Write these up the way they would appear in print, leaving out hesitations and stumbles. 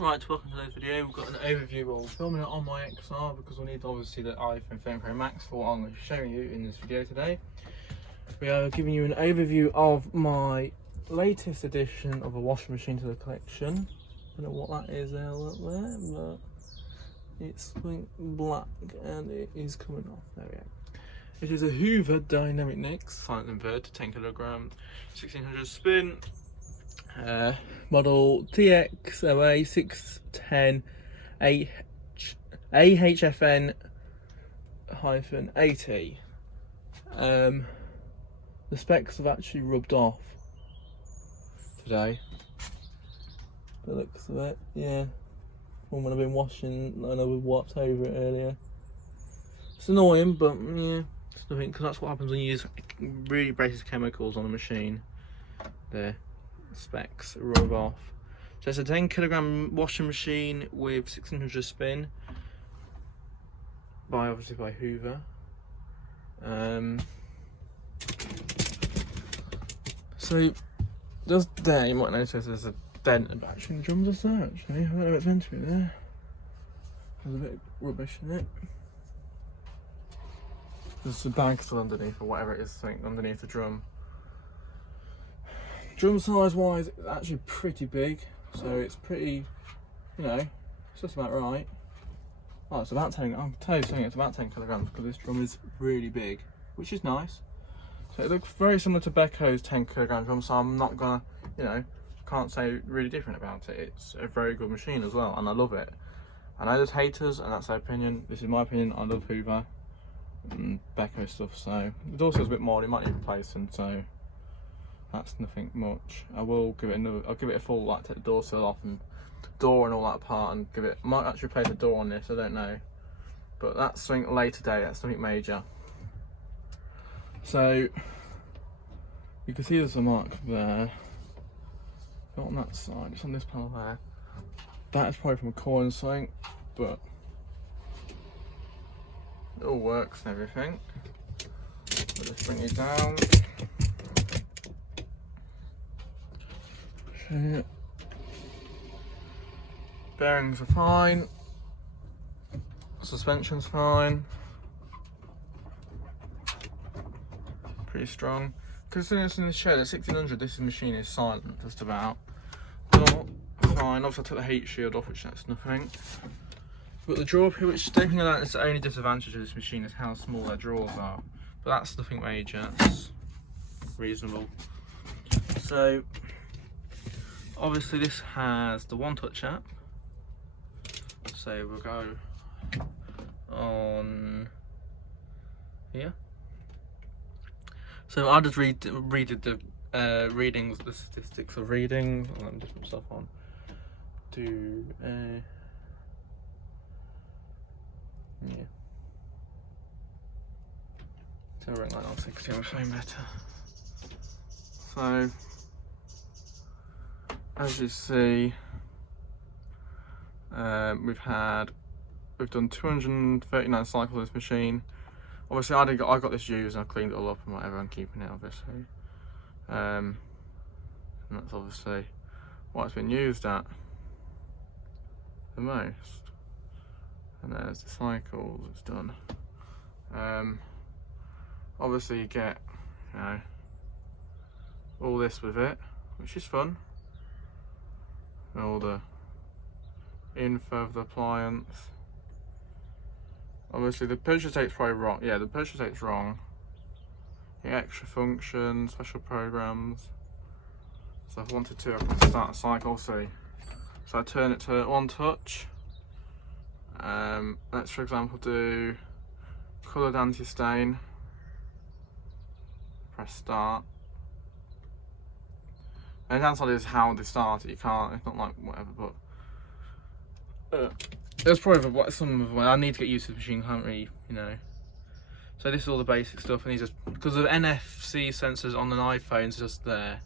Right, welcome to today's video. We've got an overview of filming it on my XR because we need obviously the iPhone 13 Pro Max for what I'm going to show you in this video today. We are giving you an overview of my latest addition of a washing machine to the collection. I don't know what that is there, look there, but it's black and it is coming off. There we go. It is a Hoover Dynamic Nix silent inverter, 10 kilogram, 1600 spin. Model DXOA 610AHFN-80. The specs have actually rubbed off today. The looks of it, yeah. When I've been washing, I know we wiped over it earlier. It's annoying, but yeah, it's nothing, because that's what happens when you use really abrasive chemicals on a machine. There. Specs rub off. So it's a 10 kilogram washing machine with 1600 spin, obviously by Hoover. So just there you might notice there's a dent actually in the drums. Is there actually? I don't know if it's meant to be there. There's a bit of rubbish in it. There's a bag still underneath, or whatever it is, something underneath the drum. Drum size wise, it's actually pretty big, so it's pretty, you know, it's just about right. Oh, it's about 10, I'll tell you something, it's about 10 kilograms because this drum is really big, which is nice. So it looks very similar to Becco's 10 kilogram drum, so I'm not gonna, you know, can't say really different about it. It's a very good machine as well, and I love it. I know there's haters, and that's their opinion. This is my opinion. I love Hoover and Becco stuff, so it also is a bit more, it might need replacing, so that's nothing much. I will give it another, I'll give it a full, like, take the door sill off and door and all that apart and give it, might actually replace the door on this, I don't know. But that's something later date, that's something major. So, you can see there's a mark there. Not on that side, it's on this panel there. That is probably from a coin something, but it all works and everything. I'll just bring it down. Yeah. Bearings are fine, suspension's fine, pretty strong. Considering it's in the shed at 1600, this machine is silent just about. Door, fine. Obviously I took the heat shield off, which that's nothing. But the drawer here, which don't think of that, is the only disadvantage of this machine is how small their drawers are. But that's nothing major, that's reasonable. So obviously this has the one touch app, so we'll go on here. So I just redid the readings, the statistics of readings. Let me just put myself on. Yeah. So ring light on 60, I'm feeling better. So as you see, we've done 239 cycles of this machine. Obviously I got this used and I cleaned it all up and whatever, I'm keeping it obviously. And that's obviously what it's been used at the most. And there's the cycles it's done. Obviously you get, you know, all this with it, which is fun. All the info of the appliance. Obviously the purchase date's probably wrong. Yeah, the purchase date's wrong. The extra functions, special programs. So if I wanted to, I can start a cycle. So I turn it to one touch. Let's for example do coloured anti-stain. Press start. And the downside is how they start it. You can't. It's not like whatever, but there's probably some of I need to get used to the machine. Can't really, you know. So this is all the basic stuff, and these just because of NFC sensors on an iPhone, it's just there.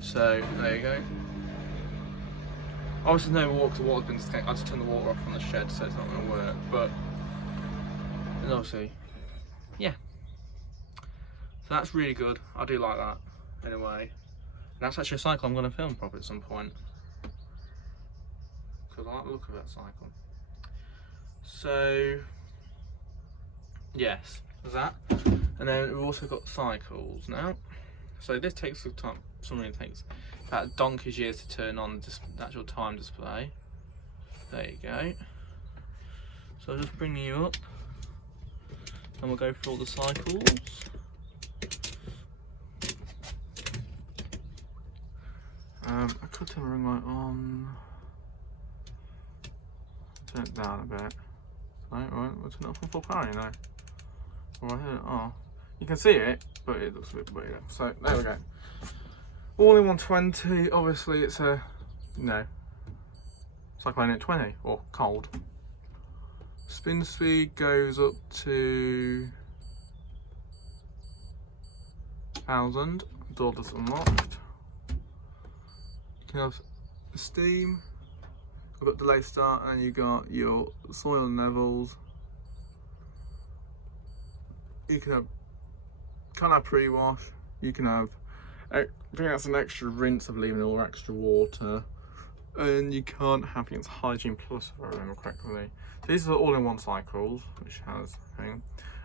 So there you go. Obviously, no water's been disconnected. I just turned the water off from the shed, so it's not going to work. But and obviously, yeah. So that's really good. I do like that. Anyway. That's actually a cycle I'm going to film probably at some point. because I like the look of that cycle. So yes, there's that. And then we've also got cycles now. So this takes some time, something takes about a donkey's years to turn on the actual time display. There you go. So I'll just bring you up and we'll go through all the cycles. I could turn the ring light on. Turn it down a bit. Right, we'll turn it up from full power, you know. Right here, oh. You can see it, but it looks a bit weird. So, there we go. All in 120, obviously it's a, cyclone at 20, or cold. Spin speed goes up to 1000, door does unlocked. You can have steam, I've got delay start, and you got your soil levels. You can have pre-wash, you can have, I think that's an extra rinse of leaving all extra water, and you can't have, I think it's hygiene plus if I remember correctly. So these are all-in-one cycles, which has thing.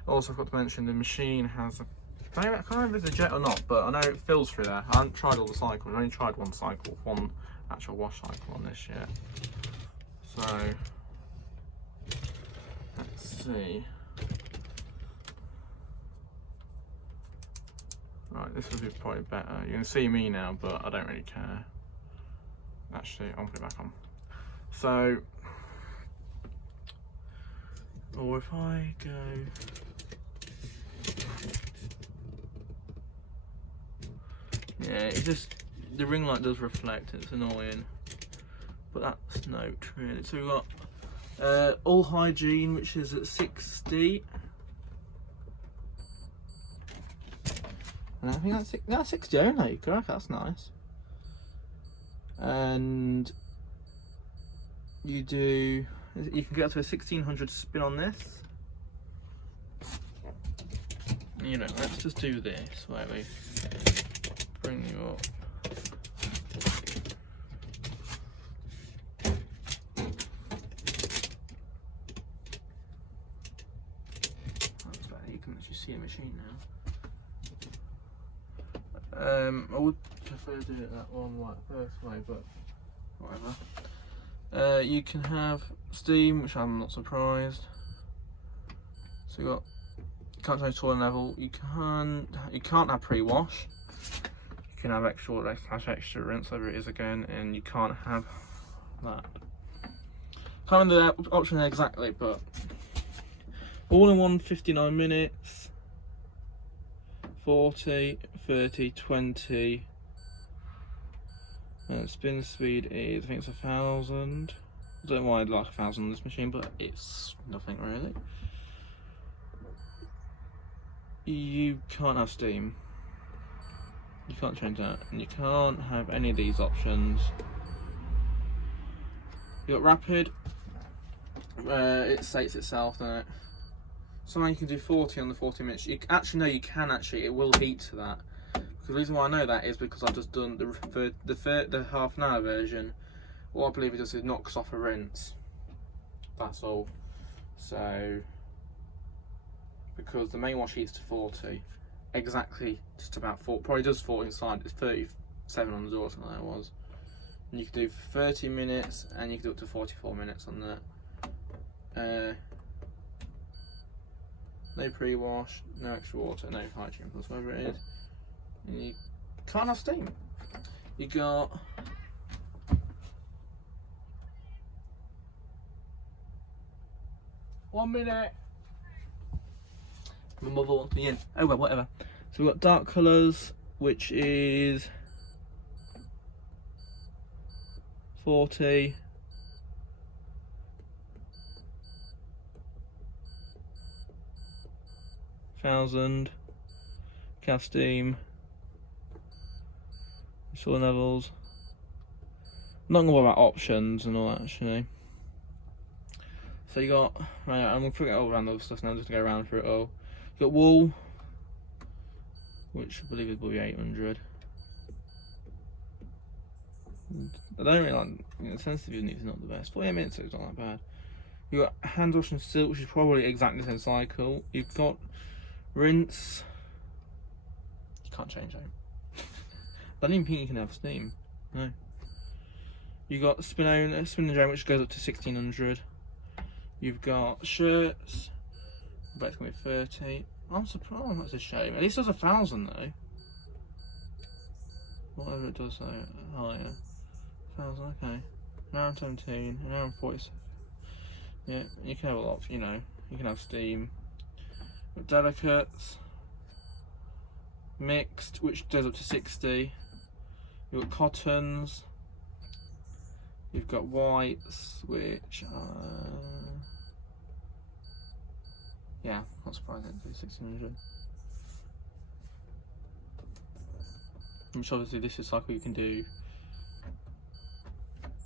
Also I've got to mention the machine has, I can't remember if it's a jet or not, but I know it fills through there. I haven't tried all the cycles, I've only tried one cycle, one actual wash cycle on this yet. So, let's see. Right, this will be probably better. You can see me now, but I don't really care. Actually, I'll put it back on. So, or if I go, yeah, it just, the ring light does reflect, it's annoying, but that's no really. So we've got all hygiene, which is at 60. And I think that's 60 only, correct? That's nice. And you can get up to a 1600 spin on this. You know, let's just do this where we bring you up. That's better, you can actually see a machine now. I would prefer to do it that one like first way, but whatever. You can have steam, which I'm not surprised. So you can't change soil level. You can't have pre-wash. You can have extra water / extra rinse, whatever it is again, and you can't have that. Can't remember the option exactly, but all in one 59 minutes. 40, 30, 20, and spin speed is, I think it's 1000. I don't know why I'd like 1000 on this machine, but it's nothing really. You can't have steam, you can't change that, and you can't have any of these options. You got rapid, it states itself, doesn't it? Somehow you can do 40 on the 40 minutes. You can actually, it will heat to that. Because the reason why I know that is because I've just done the half an hour version. What I believe it does is knocks off a rinse. That's all. So, because the main wash heats to 40, exactly just about 40, probably does 40 inside, it's 37 on the door, something like that was. And you can do 30 minutes and you can do up to 44 minutes on that. No pre-wash, no extra water, no hygiene plus whatever it is. And you can't have steam. You got one minute. My mother wants me in. Oh well, whatever. So we've got dark colours, which is 40. 1000, cast steam, soil levels. I'm not going to worry about options and all that actually. So you got, right, I'm going to forget all around the other stuff now, just to go around through it all. You got wool, which I believe will be 800. I don't really like, the sensitivity is not the best. 48 minutes, so it's not that bad. You've got hand wash and silk, which is probably exactly the same cycle. You've got rinse. You can't change that. I don't even think you can have steam. No. You've got spin and drain, which goes up to 1600. You've got shirts. But it's going to be 30. I'm surprised, that's a shame. At least there's 1,000 though. Whatever it does though. Oh yeah. 1,000, okay. An hour and 17, an hour and 47. Yeah, you can have a lot, you know. You can have steam. But delicates. Mixed, which goes up to 60. You've got cottons. You've got whites, which yeah, not surprising to do 1600. Which obviously this is cycle you can do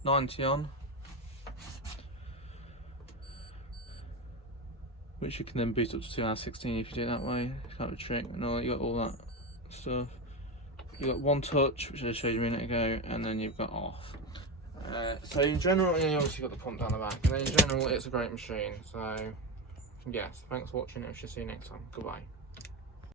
90 on, which you can then boost up to 2 hours 16 if you do it that way. It's kind of a trick. And all, you got all that stuff. You got one touch, which I showed you a minute ago, and then you've got off. So in general, you obviously got the pump down the back, and then in general, it's a great machine. So yes, thanks for watching, and we shall see you next time. Goodbye.